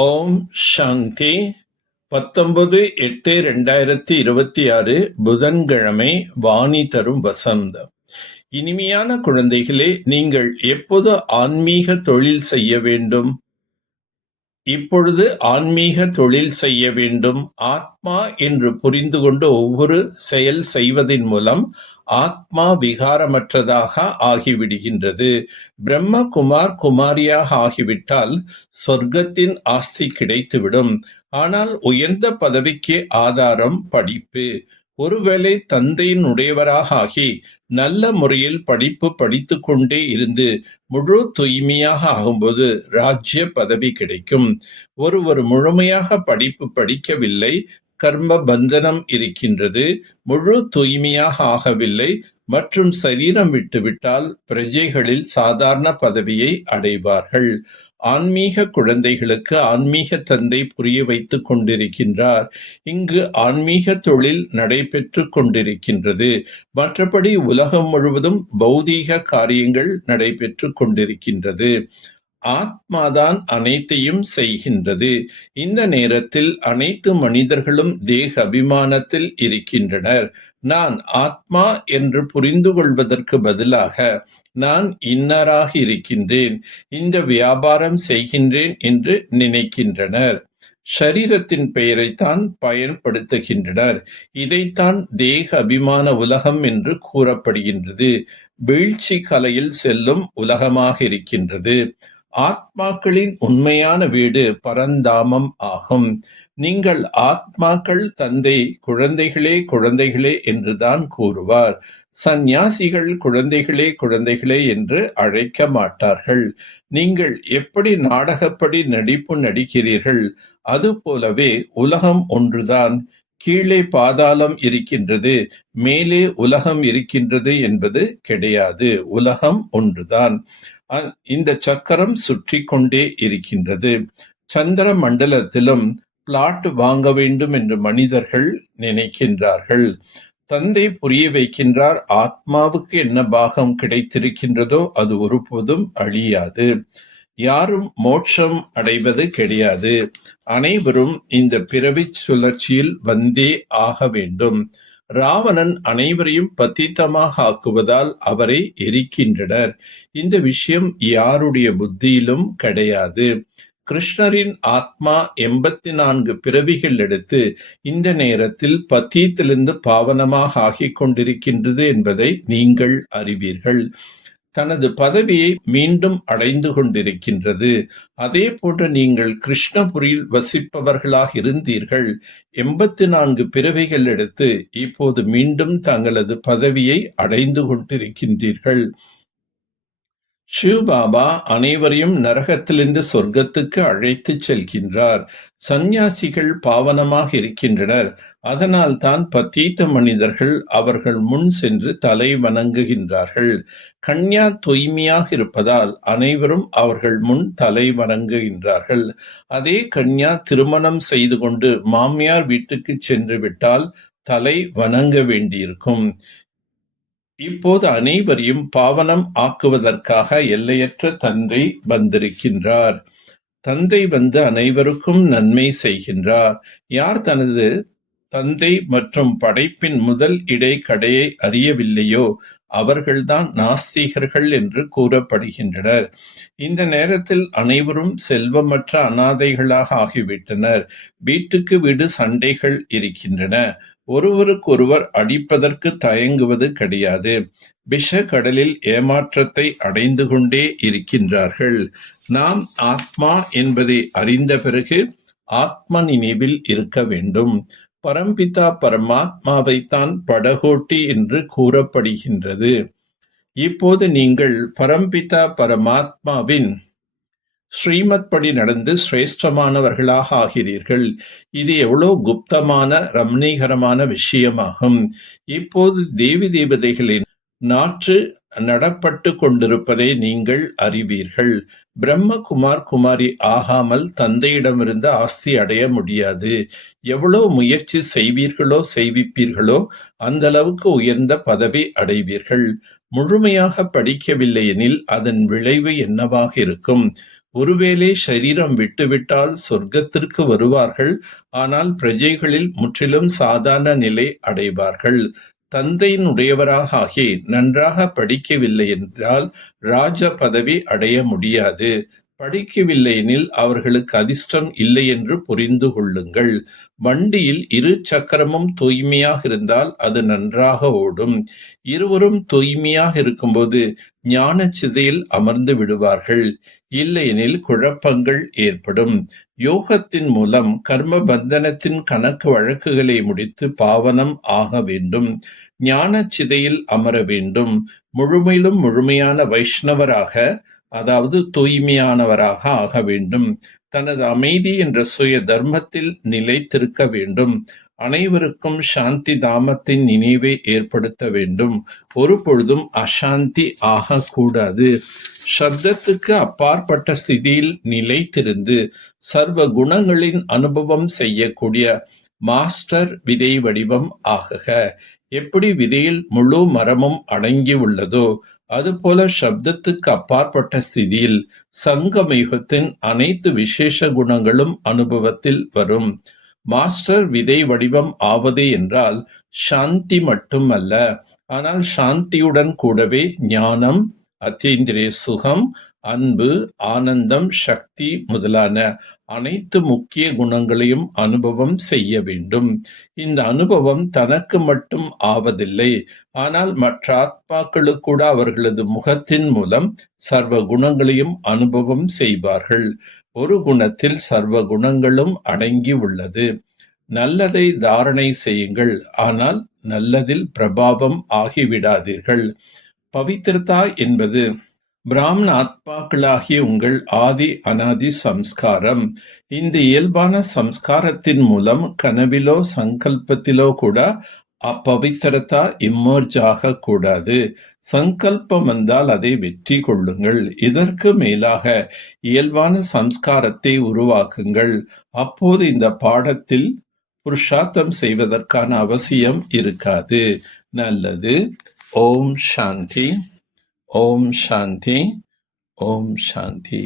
ஓம் சாந்தி. 19/8/2026 புதன்கிழமை. வாணி தரும் வசந்தம். இனிமையான குழந்தைகளே, நீங்கள் எப்போது ஆன்மீக தொழில் செய்ய வேண்டும்? இப்பொழுது ஆன்மீக தொழில் செய்ய வேண்டும். ஆத்மா என்று புரிந்து கொண்டு ஒவ்வொரு செயல் செய்வதின் மூலம் ஆத்மா விகாரமற்றதாக ஆகிவிடுகின்றது. பிரம்மகுமார் குமாரியாக ஆகிவிட்டால் சொர்க்கத்தின் ஆஸ்தி கிடைத்துவிடும். ஆனால் உயர்ந்த பதவிக்கு ஆதாரம் படிப்பு. ஒருவேளை தந்தையின் உடையவராக ஆகி நல்ல முறையில் படிப்பு படித்து கொண்டே இருந்து முழு தூய்மையாக ஆகும்போது ராஜ்ய பதவி கிடைக்கும். ஒருவர் முழுமையாக படிப்பு படிக்கவில்லை, கர்ம பந்தனம் இருக்கின்றது, முழு தூய்மையாக ஆகவில்லை மற்றும் சரீரம் விட்டுவிட்டால் பிரஜைகளில் சாதாரண பதவியை அடைவார்கள். ஆன்மீக குழந்தைகளுக்கு ஆன்மீக தந்தை புரிய வைத்துக் கொண்டிருக்கின்றார். இங்கு ஆன்மீக தொழில் நடைபெற்று கொண்டிருக்கின்றது. மற்றபடி உலகம் முழுவதும் பௌதீக காரியங்கள் நடைபெற்று கொண்டிருக்கின்றது. ஆத்மாதான் அனைத்தையும் செய்கின்றது. இந்த நேரத்தில் அனைத்து மனிதர்களும் தேக அபிமானத்தில் இருக்கின்றனர். நான் ஆத்மா என்று புரிந்து கொள்வதற்கு பதிலாக நான் இன்னராக இருக்கின்றேன், இந்த வியாபாரம் செய்கின்றேன் என்று நினைக்கின்றனர். ஷரீரத்தின் பெயரைத்தான் பயன்படுத்துகின்றனர். இதைத்தான் தேக அபிமான உலகம் என்று கூறப்படுகின்றது. வீழ்ச்சி கலையில் செல்லும் உலகமாக இருக்கின்றது. ஆத்மாக்களின் உண்மையான வீடு பரந்தாமம் ஆகும். நீங்கள் ஆத்மாக்கள், தந்தை குழந்தைகளே குழந்தைகளே என்றுதான் கூறுவார். சந்நியாசிகள் குழந்தைகளே குழந்தைகளே என்று அழைக்க மாட்டார்கள். நீங்கள் எப்படி நாடகப்படி நடிப்பு நடிக்கிறீர்கள், அதுபோலவே உலகம் ஒன்றுதான். கீழே பாதாளம் இருக்கின்றது, மேலே உலகம் இருக்கின்றது என்பது கிடையாது. உலகம் ஒன்றுதான். இந்த சக்கரம் சுற்றி கொண்டே இருக்கின்றது. சந்திர மண்டலத்திலும் பிளாட் வாங்க வேண்டும் என்று மனிதர்கள் நினைக்கின்றார்கள். தந்தை புரிய வைக்கின்றார், ஆத்மாவுக்கு என்ன பாகம் கிடைத்திருக்கின்றதோ அது ஒருபோதும் அழியாது. யாரும் மோட்சம் அடைவது கிடையாது. அனைவரும் இந்த பிறவி சுழற்சியில் வந்தே ஆக வேண்டும். ராவணன் அனைவரையும் பத்தித்தமாக ஆக்குவதால் அவரை எரிக்கின்றனர். இந்த விஷயம் யாருடைய புத்தியிலும் கிடையாது. கிருஷ்ணரின் ஆத்மா 84 பிறவிகள் எடுத்து இந்த நேரத்தில் பத்தியத்திலிருந்து பாவனமாக ஆகிக் கொண்டிருக்கின்றது என்பதை நீங்கள் அறிவீர்கள். தனது பதவியை மீண்டும் அடைந்து கொண்டிருக்கின்றது. அதே போன்று நீங்கள் கிருஷ்ணபுரியில் வசிப்பவர்களாக இருந்தீர்கள். 84 பிறவிகள் எடுத்து இப்போது மீண்டும் தங்களது பதவியை அடைந்து கொண்டிருக்கின்றீர்கள். சிவபாபா அனைவரையும் நரகத்திலிருந்து சொர்க்கத்துக்கு அழைத்து செல்கின்றார். சந்நியாசிகள் பாவனமாக இருக்கின்றனர். அதனால் தான் பத்தீத்த மனிதர்கள் அவர்கள் முன் சென்று தலை வணங்குகின்றார்கள். கன்யா தூய்மையாக இருப்பதால் அனைவரும் அவர்கள் முன் தலை வணங்குகின்றார்கள். அதே கன்யா திருமணம் செய்து கொண்டு மாமியார் வீட்டுக்கு சென்று விட்டால் தலை வணங்க வேண்டியிருக்கும். இப்போது அனைவரையும் பாவனம் ஆக்குவதற்காக எல்லையற்ற தந்தை வந்திருக்கின்றார். தந்தை வந்து அனைவருக்கும் நன்மை செய்கின்றார். யார் தனது தந்தை மற்றும் படைப்பின் முதல் இடைக்கடையை அறியவில்லையோ அவர்கள்தான் நாஸ்திகர்கள் என்று கூறப்படுகின்றனர். இந்த நேரத்தில் அனைவரும் செல்வமற்ற அனாதைகளாக ஆகிவிட்டனர். வீட்டுக்கு வீடு சண்டைகள் இருக்கின்றன. ஒருவருக்கொருவர் அடிப்பதற்கு தயங்குவது கிடையாது. விஷ கடலில் ஏமாற்றத்தை அடைந்து கொண்டே இருக்கின்றார்கள். நாம் ஆத்மா என்பதை அறிந்த பிறகு ஆத்ம நினைவில் இருக்க வேண்டும். பரம்பிதா பரமாத்மாவைத்தான் படகோட்டி என்று கூறப்படுகின்றது. இப்போது நீங்கள் பரம்பிதா பரமாத்மாவின் ஸ்ரீமத் படி நடந்து சிரேஷ்டமானவர்களாக ஆகிறீர்கள். இது எவ்வளோ குப்தமான ரமணீகரமான விஷயமாகும். இப்போது தேவி தேவதைகளின் நாற்று நடப்பட்டு கொண்டிருப்பதை நீங்கள் அறிவீர்கள். பிரம்மகுமார் குமாரி ஆகாமல் தந்தையிடமிருந்து ஆஸ்தி அடைய முடியாது. எவ்வளோ முயற்சி செய்விப்பீர்களோ அந்த அளவுக்கு உயர்ந்த பதவி அடைவீர்கள். முழுமையாக படிக்கவில்லை எனில் அதன் விளைவு என்னவாக இருக்கும்? ஒருவேளை சரீரம் விட்டுவிட்டால் சொர்க்கத்திற்கு வருவார்கள், ஆனால் பிரஜைகளில் முற்றிலும் சாதாரண நிலை அடைவார்கள். தந்தையினுடையவராக ஆகி நன்றாக படிக்கவில்லை என்றால் ராஜ பதவி அடைய முடியாது. படிக்கவில்லை எனில் அவர்களுக்கு அதிர்ஷ்டம் இல்லை என்று புரிந்து கொள்ளுங்கள். வண்டியில் இரு சக்கரமும் தூய்மையாக இருந்தால் அது நன்றாக ஓடும். இருவரும் தூய்மையாக இருக்கும்போது ஞான சிதையில் அமர்ந்து விடுவார்கள். இல்லையெனில் குழப்பங்கள் ஏற்படும். யோகத்தின் மூலம் கர்ம பந்தனத்தின் கணக்கு வழக்குகளை முடித்து பாவனம் ஆக வேண்டும். ஞான சிதையில் அமர வேண்டும். முழுமையிலும் முழுமையான வைஷ்ணவராக, அதாவது தூய்மையானவராக ஆக வேண்டும். தனது அமைதி என்ற சுய தர்மத்தில் நிலைத்திருக்க வேண்டும். அனைவருக்கும் சாந்தி தாமத்தின் நினைவை ஏற்படுத்த வேண்டும். ஒரு பொழுதும் அசாந்தி ஆகக்கூடாது. சப்தத்துக்கு அப்பாற்பட்ட ஸ்திதியில் நிலைத்திருந்து சர்வ குணங்களின் அனுபவம் செய்யக்கூடிய மாஸ்டர் விதை வடிவம் ஆகுக. எப்படி விதையில் முழு மரமும் அடங்கி உள்ளதோ அதுபோல சப்தத்துக்கு அப்பாற்பட்ட ஸ்திதியில் சங்கமயுகத்தின் அனைத்து விசேஷ குணங்களும் அனுபவத்தில் வரும். மாஸ்டர் விதை வடிவம் ஆவது என்றால் சாந்தி மட்டுமல்ல, ஆனால் சாந்தியுடன் கூடவே ஞானம், அத்தீந்திரிய சுகம், அன்பு, ஆனந்தம், சக்தி முதலான அனைத்து முக்கிய குணங்களையும் அனுபவம் செய்ய வேண்டும். இந்த அனுபவம் தனக்கு மட்டும் ஆவதில்லை, ஆனால் மற்ற ஆத்மாக்களுக்கு கூட அவர்களது முகத்தின் மூலம் சர்வ குணங்களையும் அனுபவம் செய்வார்கள். ஒரு குணத்தில் சர்வ குணங்களும் அடங்கி உள்ளது. நல்லதை தாரணை செய்யுங்கள், ஆனால் நல்லதில் பிரபாவம் ஆகிவிடாதீர்கள். பவித்ரதா என்பது பிராமண ஆத்மாக்களாகிய உங்கள் ஆதி அனாதி சம்ஸ்காரம். இந்த இயல்பான சம்ஸ்காரத்தின் மூலம் கனவிலோ சங்கல்பத்திலோ கூட அப்பவித்திரதா இம்மர்ஜ் ஆகக்கூடாது. சங்கல்பம் வந்தால் அதை வெற்றி கொள்ளுங்கள். இதற்கு மேலாக இயல்பான சம்ஸ்காரத்தை உருவாக்குங்கள். அப்போது இந்த பாடத்தில் புருஷார்த்தம் செய்வதற்கான அவசியம் இருக்காது. நல்லது. ஓம் சாந்தி. ஓம் சாந்தி. ஓம் சாந்தி.